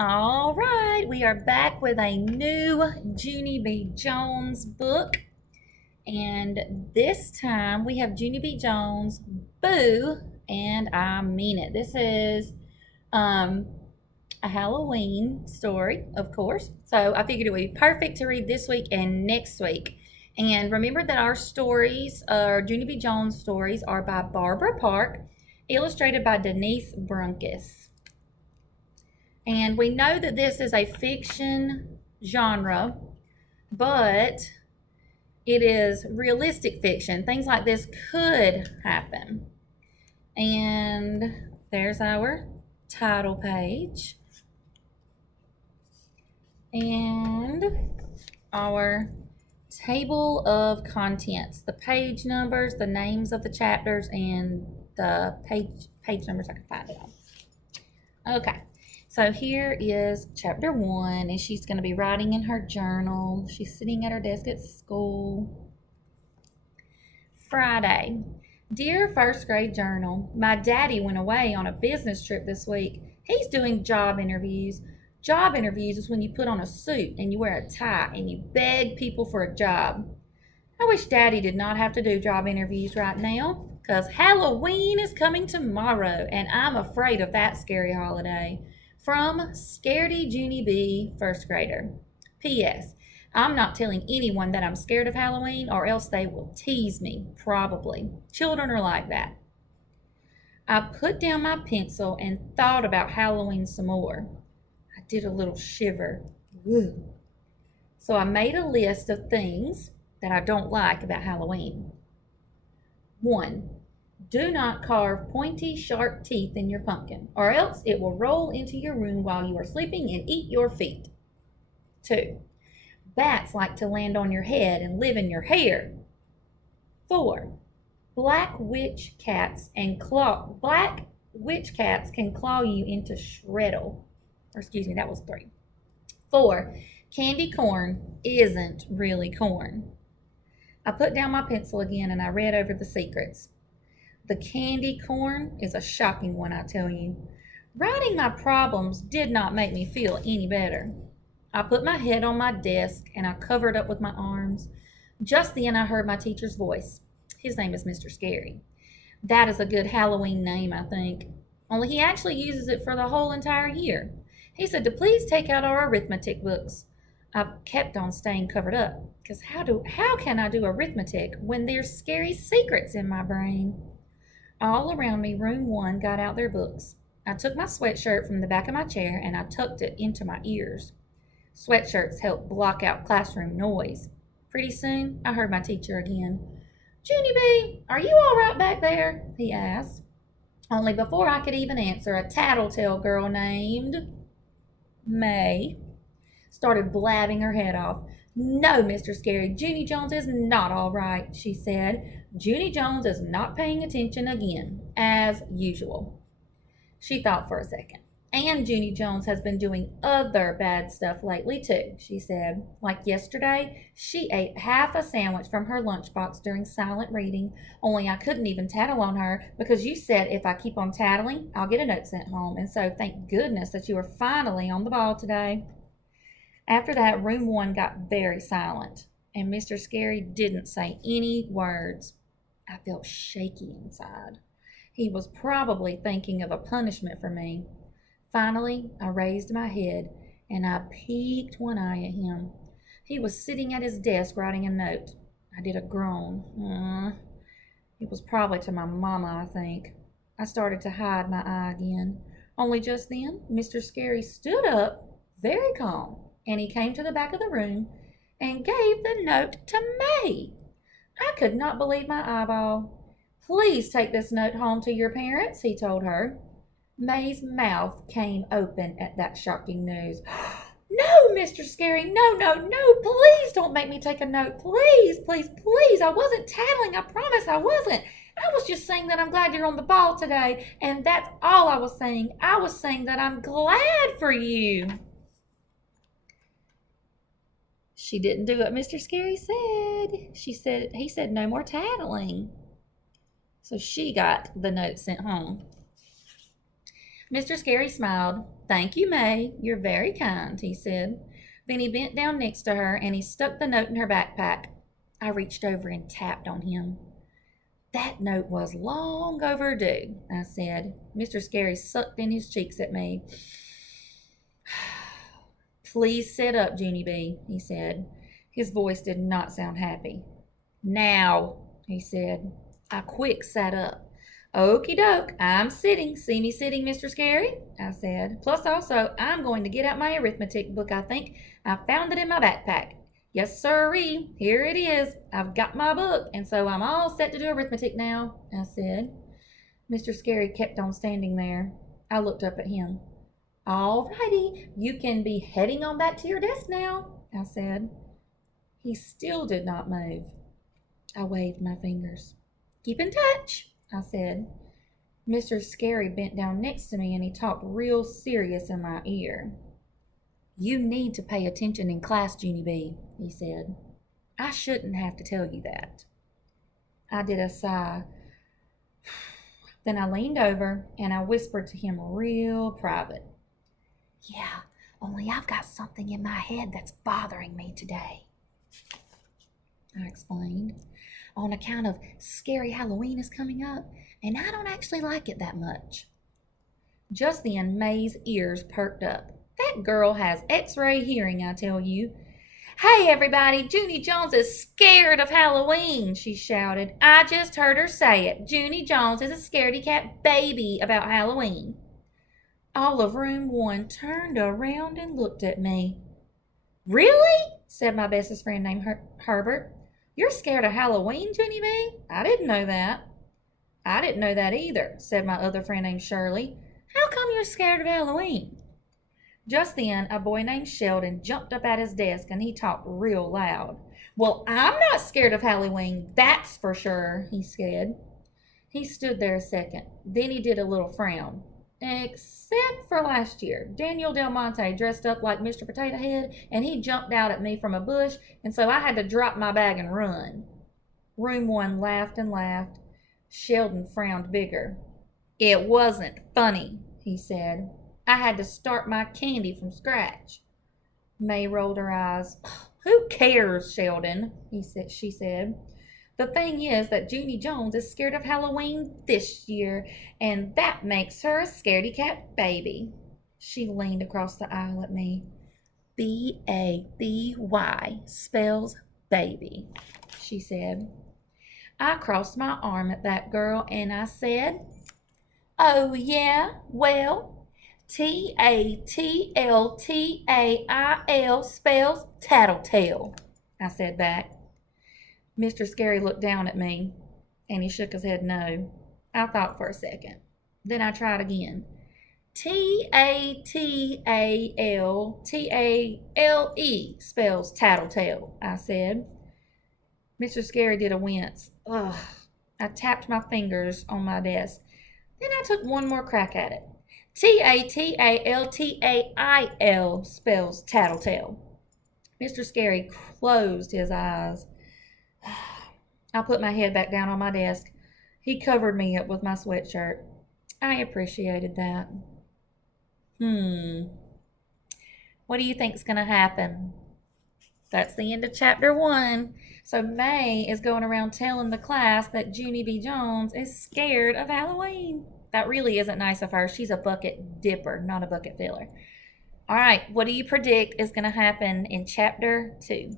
All right, we are back with a new Junie B. Jones book. And this time we have Junie B. Jones, Boo, and I Mean It. This is um, a Halloween story, of course. So I figured it would be perfect to read this week and next week. And remember that our stories, our Junie B. Jones stories, are by Barbara Park, illustrated by Denise Brunkus. And we know that this is a fiction genre, but it is realistic fiction. Things like this could happen. And there's our title page and our table of contents, the page numbers, the names of the chapters, and the page numbers I can find it on. Okay. So here is chapter 1, and she's going to be writing in her journal. She's sitting at her desk at school. Friday. Dear first grade journal, my daddy went away on a business trip this week. He's doing job interviews. Job interviews is when you put on a suit and you wear a tie and you beg people for a job. I wish daddy did not have to do job interviews right now, because Halloween is coming tomorrow and I'm afraid of that scary holiday. From Scaredy Junie B, first grader. P.S. I'm not telling anyone that I'm scared of Halloween, or else they will tease me, probably. Children are like that. I put down my pencil and thought about Halloween some more. I did a little shiver. Ooh. So I made a list of things that I don't like about Halloween. 1. Do not carve pointy, sharp teeth in your pumpkin, or else it will roll into your room while you are sleeping and eat your feet. 2. Bats like to land on your head and live in your hair. 4. Black witch cats can claw you into shreddle. Or excuse me, that was 3. 4. Candy corn isn't really corn. I put down my pencil again and I read over the secrets. The candy corn is a shocking one, I tell you. Writing my problems did not make me feel any better. I put my head on my desk and I covered up with my arms. Just then I heard my teacher's voice. His name is Mr. Scary. That is a good Halloween name, I think. Only he actually uses it for the whole entire year. He said to please take out our arithmetic books. I've kept on staying covered up, because how can I do arithmetic when there's scary secrets in my brain? All around me, room 1 got out their books. I took my sweatshirt from the back of my chair and I tucked it into my ears. Sweatshirts help block out classroom noise. Pretty soon, I heard my teacher again. Junie B, are you all right back there? He asked. Only before I could even answer, a tattletale girl named May started blabbing her head off. No, Mr. Scary, Junie Jones is not all right, she said. Junie Jones is not paying attention again, as usual. She thought for a second. And Junie Jones has been doing other bad stuff lately, too, she said. Like yesterday, she ate half a sandwich from her lunchbox during silent reading, only I couldn't even tattle on her because you said if I keep on tattling, I'll get a note sent home. And so thank goodness that you were finally on the ball today. After that, room 1 got very silent, and Mr. Scary didn't say any words. I felt shaky inside. He was probably thinking of a punishment for me. Finally, I raised my head, and I peeked one eye at him. He was sitting at his desk writing a note. I did a groan. It was probably to my mama, I think. I started to hide my eye again. Only just then, Mr. Scary stood up, very calm, and he came to the back of the room and gave the note to May. I could not believe my eyeball. Please take this note home to your parents, he told her. May's mouth came open at that shocking news. No, Mr. Scary, no, please don't make me take a note. Please, please, please. I wasn't tattling. I promise I wasn't. I was just saying that I'm glad you're on the ball today, and that's all I was saying. I was saying that I'm glad for you. She didn't do what Mr. Scary said. He said no more tattling. So she got the note sent home. Mr. Scary smiled. Thank you, May. You're very kind, he said. Then he bent down next to her and he stuck the note in her backpack. I reached over and tapped on him. That note was long overdue, I said. Mr. Scary sucked in his cheeks at me. Please sit up, Junie B, he said. His voice did not sound happy. Now, he said. I quick sat up. Okie doke, I'm sitting. See me sitting, Mr. Scary? I said. Plus also, I'm going to get out my arithmetic book, I think. I found it in my backpack. Yes, sirree, here it is. I've got my book, and so I'm all set to do arithmetic now, I said. Mr. Scary kept on standing there. I looked up at him. All righty, you can be heading on back to your desk now, I said. He still did not move. I waved my fingers. Keep in touch, I said. Mr. Scary bent down next to me and he talked real serious in my ear. You need to pay attention in class, Junie B, he said. I shouldn't have to tell you that. I did a sigh. Then I leaned over and I whispered to him real private. Yeah, only I've got something in my head that's bothering me today, I explained. On account of Scary Halloween is coming up, and I don't actually like it that much. Just then, May's ears perked up. That girl has X-ray hearing, I tell you. Hey, everybody, Junie Jones is scared of Halloween, she shouted. I just heard her say it. Junie Jones is a scaredy cat baby about Halloween. All of room 1 turned around and looked at me. Really? Said my bestest friend named Herbert. You're scared of Halloween, Junie B? I didn't know that. I didn't know that either, said my other friend named Shirley. How come you're scared of Halloween? Just then, a boy named Sheldon jumped up at his desk and he talked real loud. Well, I'm not scared of Halloween, that's for sure, he said. He stood there a second. Then he did a little frown. Except for last year. Daniel Del Monte dressed up like Mr. Potato Head, and he jumped out at me from a bush, and so I had to drop my bag and run. Room 1 laughed and laughed. Sheldon frowned bigger. It wasn't funny, he said. I had to start my candy from scratch. May rolled her eyes. Who cares, Sheldon? She said. The thing is that Junie Jones is scared of Halloween this year, and that makes her a scaredy cat baby. She leaned across the aisle at me. B-A-B-Y spells baby, she said. I crossed my arm at that girl and I said, oh yeah, well, T-A-T-L-T-A-I-L spells tattletale, I said back. Mr. Scary looked down at me, and he shook his head no. I thought for a second. Then I tried again. T-A-T-A-L-T-A-L-E spells tattletale, I said. Mr. Scary did a wince. Ugh. I tapped my fingers on my desk. Then I took one more crack at it. T-A-T-A-L-T-A-I-L spells tattletale. Mr. Scary closed his eyes. I put my head back down on my desk. He covered me up with my sweatshirt. I appreciated that. What do you think's going to happen? That's the end of chapter 1. So May is going around telling the class that Junie B. Jones is scared of Halloween. That really isn't nice of her. She's a bucket dipper, not a bucket filler. All right, what do you predict is going to happen in chapter 2?